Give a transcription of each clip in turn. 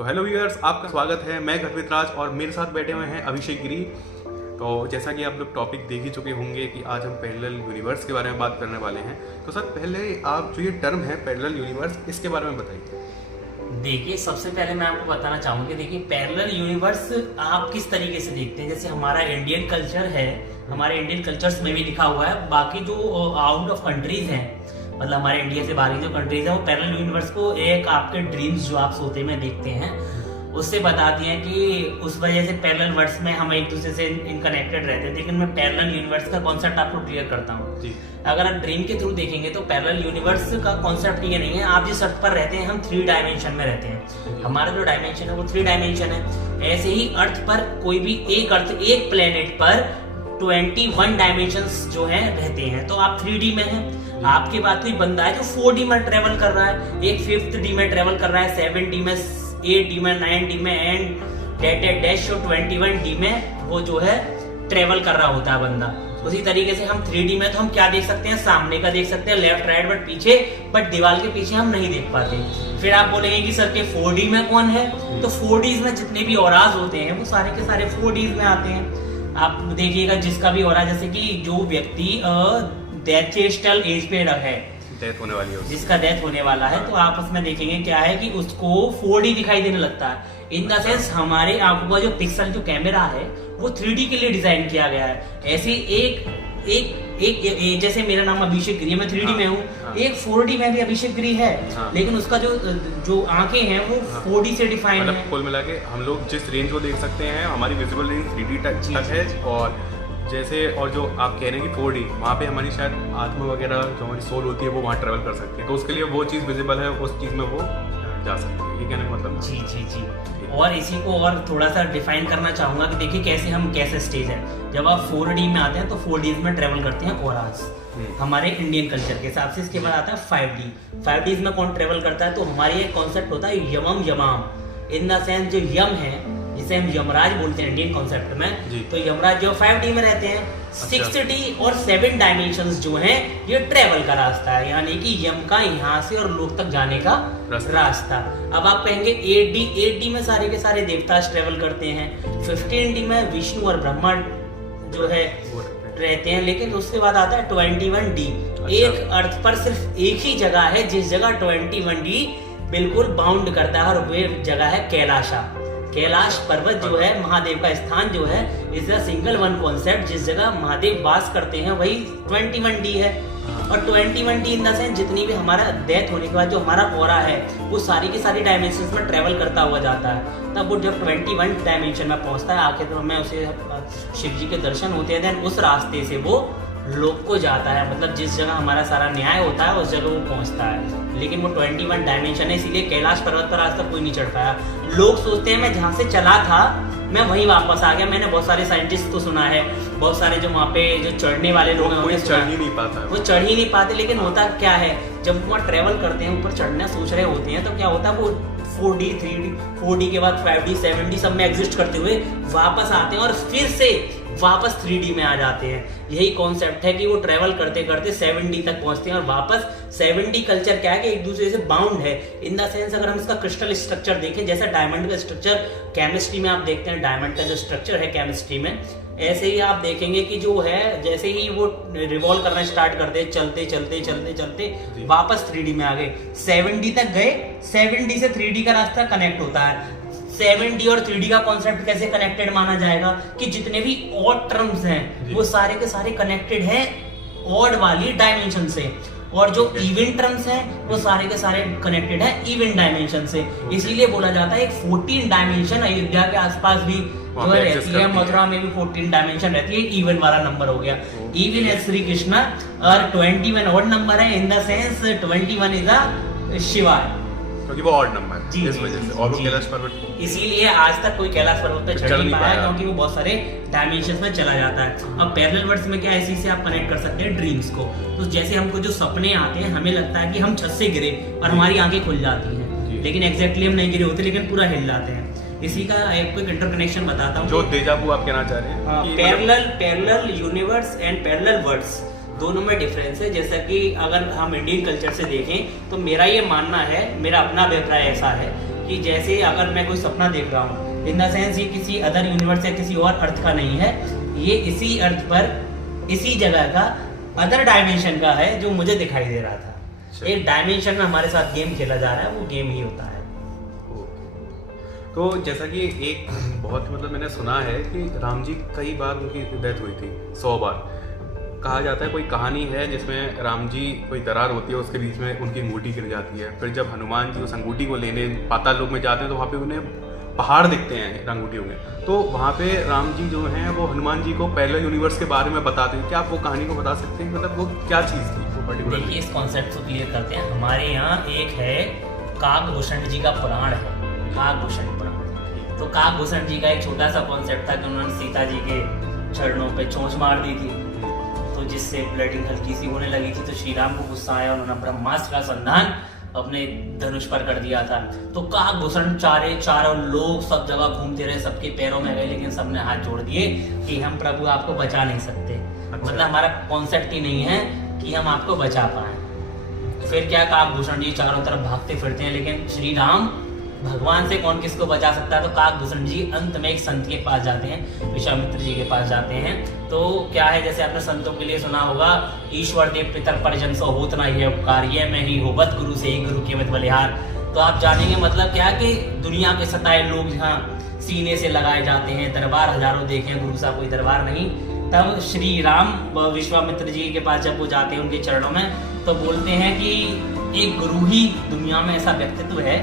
तो hello viewers, आपका स्वागत है। मैं गर्वित राज और मेरे साथ बैठे हुए हैं अभिषेक गिरी। तो जैसा कि आप लोग टॉपिक देख ही चुके होंगे कि आज हम पैरेलल यूनिवर्स के बारे में बात करने वाले हैं। तो सर पहले आप जो ये टर्म है पैरेलल यूनिवर्स, इसके बारे में बताइए। देखिए, सबसे पहले मैं आपको बताना चाहूँगा, देखिए पैरेलल यूनिवर्स आप किस तरीके से देखते हैं। जैसे हमारा इंडियन कल्चर है, हमारे इंडियन कल्चर्स में भी लिखा हुआ है, बाकी जो आउट ऑफ कंट्रीज हैं, मतलब हमारे इंडिया से बाहर जो कंट्रीज हैं, वो पैरेलल यूनिवर्स को एक आपके ड्रीम्स जो आप सोते में देखते हैं उससे बताती हैं कि उस वजह से पैरेलल वर्ल्ड्स में हम एक दूसरे से कनेक्टेड रहते हैं। लेकिन मैं पैरेलल यूनिवर्स का कॉन्सेप्ट आपको क्लियर करता हूँ। अगर आप ड्रीम के थ्रू देखेंगे तो पैरेलल यूनिवर्स का कॉन्सेप्ट ये नहीं है आप जिस अर्थ पर रहते हैं हम 3 डायमेंशन में रहते हैं। हमारा जो डायमेंशन है वो 3 डायमेंशन है। ऐसे ही अर्थ पर कोई भी एक अर्थ, एक प्लेनेट पर 21 डायमेंशंस जो है रहते हैं। तो आप 3D में हैं, आपके बाद कोई बंदा है जो 4D में ट्रेवल कर रहा है, एक 5th D में ट्रेवल कर रहा है, 7D में, 8D में, 9D में एंड डैश 21D में वो जो है ट्रेवल कर रहा होता है बंदा। उसी तरीके से हम 3D में तो हम क्या देख सकते हैं, सामने का देख सकते हैं, लेफ्ट राइट बट पीछे, बट दीवार के पीछे हम नहीं देख पाते। फिर आप बोलेंगे कि सर के 4D में कौन है, तो 4D में जितने भी ऑराज होते हैं वो सारे के सारे 4D में आते हैं। आप देखिएगा जिसका भी ऑरा, जैसे कि जो व्यक्ति डेथेस्टल एज पे है, डेथ होने वाली है, जिसका डेथ होने वाला है, तो आप उसमें देखेंगे क्या है कि उसको 4D दिखाई देने लगता है। इन द सेंस हमारे आंखों का जो पिक्सल जो कैमरा है वो 3D के लिए डिजाइन किया गया है। ऐसे एक जैसे मेरा नाम अभिषेक गिरी है, मैं 3D में हूँ, एक 4D में भी अभिषेक गिरी है, लेकिन उसका जो आंखें हैं वो 4D से डिफाइन है। कुल मिला के हम लोग जिस रेंज को देख सकते हैं, हमारी विजिबल रेंज 3D टच है। और जैसे और जो आप कह रहे हैं कि 4D, वहाँ पे हमारी शायद आत्मा वगैरह जो हमारी सोल होती है वो वहाँ ट्रेवल कर सकती है, तो उसके लिए वो चीज़ विजिबल है, उस चीज़ में वो जा सकती है। ये कहने का मतलब जी जी जी। और इसी को और थोड़ा सा डिफाइन करना चाहूंगा कि देखिए कैसे स्टेज है। जब आप 4D में आते हैं तो 4D में ट्रेवल करते हैं ऑराज, हमारे इंडियन कल्चर के हिसाब से। इसके बाद आता है 5D में कौन ट्रेवल करता है, तो हमारी एक कॉन्सेप्ट होता है यमम यमाम। इन द सेंस जो यम है, जिसे हम यमराज बोलते हैं इंडियन कॉन्सेप्ट में, तो यमराज जो 5D में रहते हैं। 6D और 7 डायमेंशंस जो हैं ये ट्रेवल का रास्ता है, यानी कि यम का यहाँ से और लोक तक जाने का रास्ता। अब आप कहेंगे 8D में सारे के सारे देवता ट्रेवल करते हैं। 15D में विष्णु और ब्रह्मा जो है रहते हैं। लेकिन उसके बाद आता है 21D। एक अर्थ पर सिर्फ एक ही जगह है जिस जगह 21D बिल्कुल बाउंड करता है, और वो जगह है कैलाशा। कैलाश पर्वत जो है, महादेव का स्थान जो है, is a single one concept. जिस जगह महादेव वास करते हैं वही 21D है। और 21D इन द सेंस जितनी भी हमारा डेथ होने के बाद जो हमारा ऑरा है वो सारी की सारी डायमेंशंस में ट्रेवल करता हुआ जाता है। तब वो जब 21 डायमेंशन में पहुंचता है, आखिर में उसे शिव जी के दर्शन होते हैं, देन उस रास्ते से वो लोक को जाता है, मतलब जिस जगह हमारा सारा न्याय होता है उस जगह वो पहुंचता है। लेकिन वो 21 डायमेंशन है, इसीलिए कैलाश पर्वत पर आज तक कोई नहीं चढ़ पाया। लोग सोचते हैं मैं जहाँ से चला था मैं वहीं वापस आ गया। मैंने बहुत सारे साइंटिस्ट को सुना है, बहुत सारे जो वहाँ पे जो चढ़ने वाले लोग हैं, चढ़ ही नहीं पाता, वो चढ़ ही नहीं पाते। लेकिन होता क्या है, जब वहाँ ट्रेवल करते हैं, ऊपर चढ़ना सोच रहे होते हैं, तो क्या होता है वो 4D 3D 4D के बाद 5D 7D सब में एग्जिस्ट करते हुए वापस आते हैं और फिर से वापस 3D में आ जाते हैं। यही कॉन्सेप्ट है कि वो ट्रेवल करते करते 7D तक पहुंचते हैं और वापस 7D कल्चर क्या है कि एक दूसरे से बाउंड है। इन द सेंस अगर हम इसका क्रिस्टल स्ट्रक्चर देखें, जैसा डायमंड का स्ट्रक्चर केमिस्ट्री में आप देखते हैं, डायमंड का जो स्ट्रक्चर है केमिस्ट्री में, ऐसे ही आप देखेंगे कि जो है जैसे ही वो रिवॉल्व करना स्टार्ट करते चलते चलते चलते चलते वापस 3D में आ गए, 7D तक गए। 7D से 3D का रास्ता कनेक्ट होता है। 7D और 3D का कॉन्सेप्ट कैसे कनेक्टेड माना जाएगा कि जितने भी ऑड टर्म्स हैं वो सारे के सारे कनेक्टेड हैं ऑड वाली डायमेंशन से, और जो इवन टर्म्स हैं वो सारे के सारे कनेक्टेड हैं इवन डायमेंशन से। इसीलिए बोला जाता है एक 14 डायमेंशन अयोध्या के आसपास भी जो रहती है, मथुरा में भी 14 डायमेंशन रहती है, इवन वाला नंबर हो गया। इवन है श्री कृष्ण और 21 ऑड नंबर है। In the sense 21 is a Shiva, क्योंकि वो ऑड नंबर है इस वजह से। और वो कैलाश पर्वत, इसीलिए आज तक कोई कैलाश पर्वत पे चढ़ नहीं पाया, क्योंकि वो बहुत सारे डायमेंशंस में चला जाता है। अब पैरेलल वर्ल्ड्स में क्या है, इसी से आप कनेक्ट कर सकते हैं ड्रीम्स को। तो जैसे हमको जो सपने आते हैं, हमें लगता है कि हम छत से गिरे और हमारी आंखें खुल जाती हैं, लेकिन एग्जैक्टली हम नहीं गिरे होते, लेकिन पूरा हिल जाते हैं। इसी का एक कोई इंटरकनेक्शन बताता हूँ, जो डेजा वू आप कहना चाह रहे हैं। Parallel universe and parallel worlds दोनों में डिफरेंस है। जैसा कि अगर हम इंडियन कल्चर से देखें तो मेरा ये मानना है, मेरा अपना अभिप्राय ऐसा है कि जैसे अगर मैं कोई सपना देख रहा हूँ, इन द सेंस ये किसी अदर यूनिवर्स या किसी और अर्थ का नहीं है, ये इसी अर्थ पर इसी जगह का अदर डायमेंशन का है जो मुझे दिखाई दे रहा था। एक डायमेंशन में हमारे साथ गेम खेला जा रहा है, वो गेम ही होता है। तो जैसा कि एक बहुत मतलब मैंने सुना है कि राम जी कई बार उनकी डेथ हुई थी, 100 बार। कहा जाता है कोई कहानी है जिसमें राम जी कोई दरार होती है, उसके बीच में उनकी अंगूठी गिर जाती है। फिर जब हनुमान जी उस अंगूठी को लेने पाताल लोक में जाते हैं तो वहाँ पे उन्हें पहाड़ दिखते हैं अंगूठियों में। तो वहाँ पे राम जी जो हैं वो हनुमान जी को पैरेलल यूनिवर्स के बारे में बताते हैं। क्या आप वो कहानी को बता सकते हैं, मतलब वो क्या चीज़ थी वो पर्टिकुलर? देखिए, इस कॉन्सेप्ट को क्लियर करते हैं। हमारे यहाँ एक है काकभूषण जी का पुराण है, काकभूषण पुराण। तो काकभूषण जी का एक छोटा सा कॉन्सेप्ट था कि उन्होंने सीता जी के चरणों पे चोंच मार दी थी, तो जिससे ब्लडिंग हल्की सी होने लगी थी। तो श्री राम को गुस्सा आया, उन्होंने ब्रह्मास्त्र का संधान अपने धनुष पर कर दिया था। तो काकभूषण चारों लोग सब जगह घूमते रहे, सबके पैरों में गए, लेकिन सबने हाथ जोड़ दिए कि हम प्रभु आपको बचा नहीं सकते। मतलब हमारा कॉन्सेप्ट ही नहीं है कि हम आपको बचा पाए। फिर क्या, काकभूषण जी चारों तरफ भागते फिरते हैं, लेकिन श्री राम भगवान से कौन किसको बचा सकता है? तो काकभूषण जी अंत में एक संत के पास जाते हैं, विश्वामित्र जी के पास जाते हैं। तो क्या है, जैसे आपने संतों के लिए सुना होगा, ईश्वर देव पितर परिजन सो होत ना ये उपकार, ये मैं ही हो बत गुरु से ही गुरु के मत बलिहार। तो आप जानेंगे मतलब क्या कि दुनिया के सताए लोग जहाँ सीने से लगाए जाते हैं, दरबार हजारों देखे, गुरु साहब कोई दरबार नहीं। तब श्री राम विश्वामित्र जी के पास जब वो जाते हैं उनके चरणों में, तो बोलते हैं कि एक गुरु ही दुनिया में ऐसा व्यक्तित्व है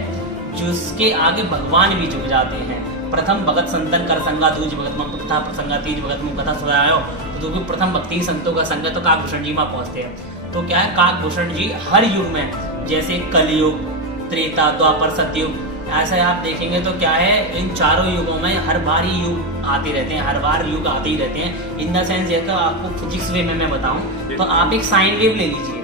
जिसके आगे भगवान भी झुक जाते हैं। प्रथम भगत संतन कर संगा, दूज भगत मम कथा प्रसंगा, तीज भगत मुख कथा सुनायो। तो जो प्रथम भक्ति संतों का संग है, तो काकभूषण जी वहां पहुंचते हैं। तो क्या है, काकभूषण जी हर युग में, जैसे कलयुग, त्रेता, द्वापर, सतयुग, ऐसे आप देखेंगे तो क्या है, इन चारों युगों में हर बार ही युग आते रहते हैं, हर बार युग आते ही रहते हैं। इन द सेंस ये तो आपको फिजिक्स वे में मैं बताऊं तो आप एक साइन वेव ले लीजिए,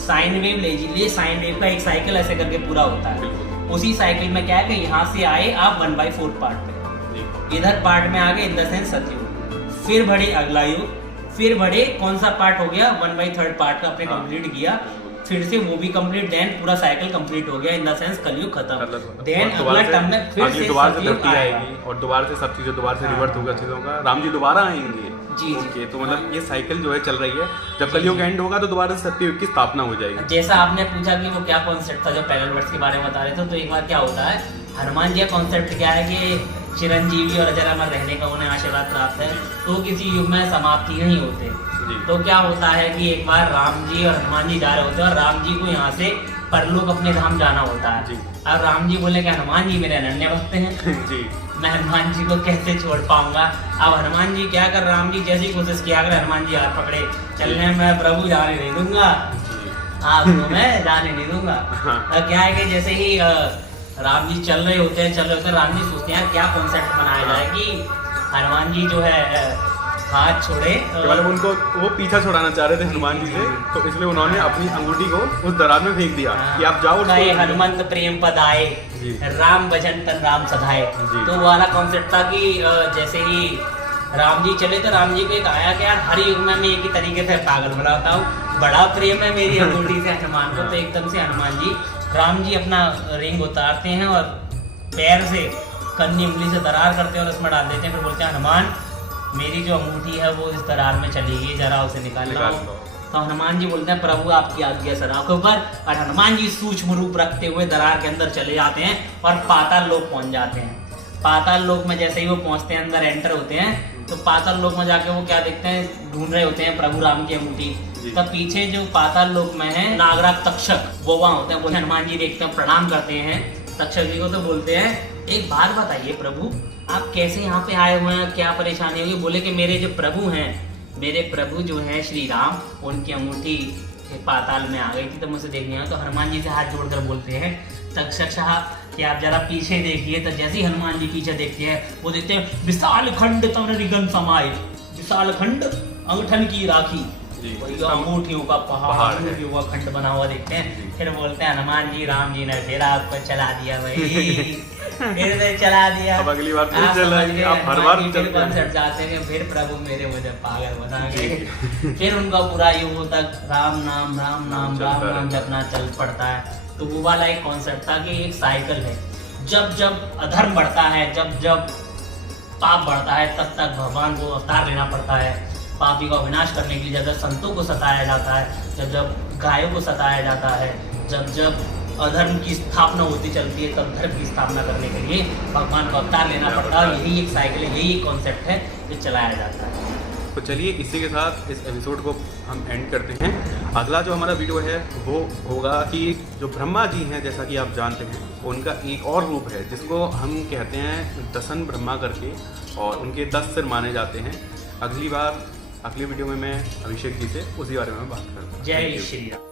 साइन वेव ले लीजिए, साइन वेव का एक साइकिल ऐसे करके पूरा होता है। उसी साइकिल में क्या है कि यहाँ से आए आप 1/4 पार्ट पे, इधर पार्ट में आ गए, इन द सेंस सतयुग, फिर बढ़े अगला युग, फिर बढ़े कौन सा पार्ट हो गया, 1/3 पार्ट का आपने कंप्लीट किया, फिर से वो भी कंप्लीट, देन पूरा साइकिल कंप्लीट हो गया, इन द सेंस कलयुग खत्म, देन अगला टर्म में फिर से दोबारा से धरती आएगी और दोबारा से सब चीजें दोबारा से रिवर्स होगा, चीजों का राम जी दोबारा आएंगे। जी जी। तो मतलब ये साइकिल जो है चल रही है, जब कलयुग एंड होगा तो दोबारा से सत्ययुग की स्थापना हो जाएगी। जैसा आपने पूछा कि वो क्या कॉन्सेप्ट था जो पैरेलल वर्ल्ड्स के बारे में बता रहे थे, तो एक बार क्या होता है, हनुमान जी का कॉन्सेप्ट क्या है कि चिरंजीवी और अजर अमर रहने का उन्हें आशीर्वाद प्राप्त है, तो किसी युग में समाप्ति नहीं होते। तो क्या होता है कि एक बार राम जी और हनुमान जी जा रहे होते हैं और राम जी को यहाँ से परलोक अपने धाम जाना होता है। अब राम जी बोले कि हनुमान जी मेरे अनन्य भक्त हैं जी, मैं हनुमान जी को कैसे छोड़ पाऊंगा। अब हनुमान जी क्या कर, राम जी जैसी कोशिश किया, अगर हनुमान जी हाथ पकड़े चलने में, प्रभु जाने नहीं दूंगा आपको, मैं जाने नहीं दूंगा। अब क्या है कि जैसे ही राम जी चल रहे होते हैं, राम जी सोचते हैं क्या कॉन्सेप्ट बनाया जाए कि हनुमान जी जो है हाथ छोड़े, मतलब उनको वो पीछा छुड़ाना चाह रहे थे हनुमान जी से, तो इसलिए उन्होंने अपनी अंगूठी को उस दरार में फेंक दिया कि आप जाओ। हनुमंत प्रेम पद आए, राम भजन तन राम सधाए। तो वो वाला कॉन्सेप्ट था कि जैसे ही राम जी चले तो राम जी को एक आया कि यार हर युग में मैं एक ही तरीके से पागल बनाता हूँ, बड़ा प्रेम है मेरी अंगूठी से हनुमान को। तो एकदम से हनुमान जी, राम जी अपना रिंग उतारते हैं और पैर से कन्नी उंगली से दरार करते हैं और उसमें डाल देते हैं। फिर बोलते हैं हनुमान मेरी जो अंगूठी है वो इस दरार में चली गई, जरा उसे निकाल लो। तो हनुमान जी बोलते हैं प्रभु आपकी आज्ञा सर आंखों पर, और हनुमान जी सूक्ष्म रूप रखते हुए दरार के अंदर चले जाते हैं और पाताल लोक पहुंच जाते हैं। पाताल लोक में जैसे ही वो पहुंचते हैं, अंदर एंटर होते हैं, तो पाताल लोक में जाके वो क्या देखते हैं, ढूंढ रहे होते हैं प्रभु राम की अंगूठी। तब पीछे जो पाताल लोक में है नागराज तक्षक, वो वहाँ होते हैं। बोले हनुमान जी देखते हैं, प्रणाम करते हैं तक्षक जी को, तो बोलते हैं एक बात बताइए प्रभु, आप कैसे यहाँ पे आए हुए हैं, क्या परेशानी हुई? बोले कि मेरे जो प्रभु हैं, मेरे प्रभु जो है श्री राम, उनकी अंगूठी पाताल में आ गई थी, तो मुझे देखने आया। तो हनुमान जी से हाथ जोड़कर बोलते हैं तक्षक साहब कि आप जरा पीछे देखिए। तो जैसे ही हनुमान जी पीछे देखते हैं, वो देखते हैं विशाल खंड तमन रिगन समाये, विशाल खंड अंगठन की राखी, अंगूठियों का पहाड़, अंगूठियों का खंड बना हुआ देखते हैं। फिर बोलते हैं हनुमान जी राम जी ने फिर आपको चला दिया भाई, फिर से चला दिया। अब अगली बार फिर चलाएंगे, आप हर बार कॉन्सर्ट जाते हैं, फिर प्रभु मेरे मुझे पागल बनाएंगे। फिर उनका पूरा युग तक राम नाम राम नाम राम नाम जपना चल पड़ता है। तो वो वाला एक कॉन्सेप्ट था कि एक साइकिल है, जब जब अधर्म बढ़ता है, जब जब पाप बढ़ता है, तब तक भगवान को अवतार लेना पड़ता है पापी का विनाश करने के लिए। जब जब संतों को सताया जाता है, जब जब गायों को सताया जाता है, जब जब अधर्म की स्थापना होती चलती है, तब धर्म की स्थापना करने के लिए भगवान को अवतार लेना पड़ता है। यही एक साइकिल है, यही एक कॉन्सेप्ट है जो चलाया जाता है। तो चलिए इसी के साथ इस एपिसोड को हम एंड करते हैं। अगला जो हमारा वीडियो है वो होगा कि जो ब्रह्मा जी हैं, जैसा कि आप जानते हैं, उनका एक और रूप है जिसको हम कहते हैं दसन ब्रह्मा करके, और उनके 10 सिर माने जाते हैं। अगली वीडियो में मैं अभिषेक जी से उसी बारे में बात करूँगा। जय श्री राम।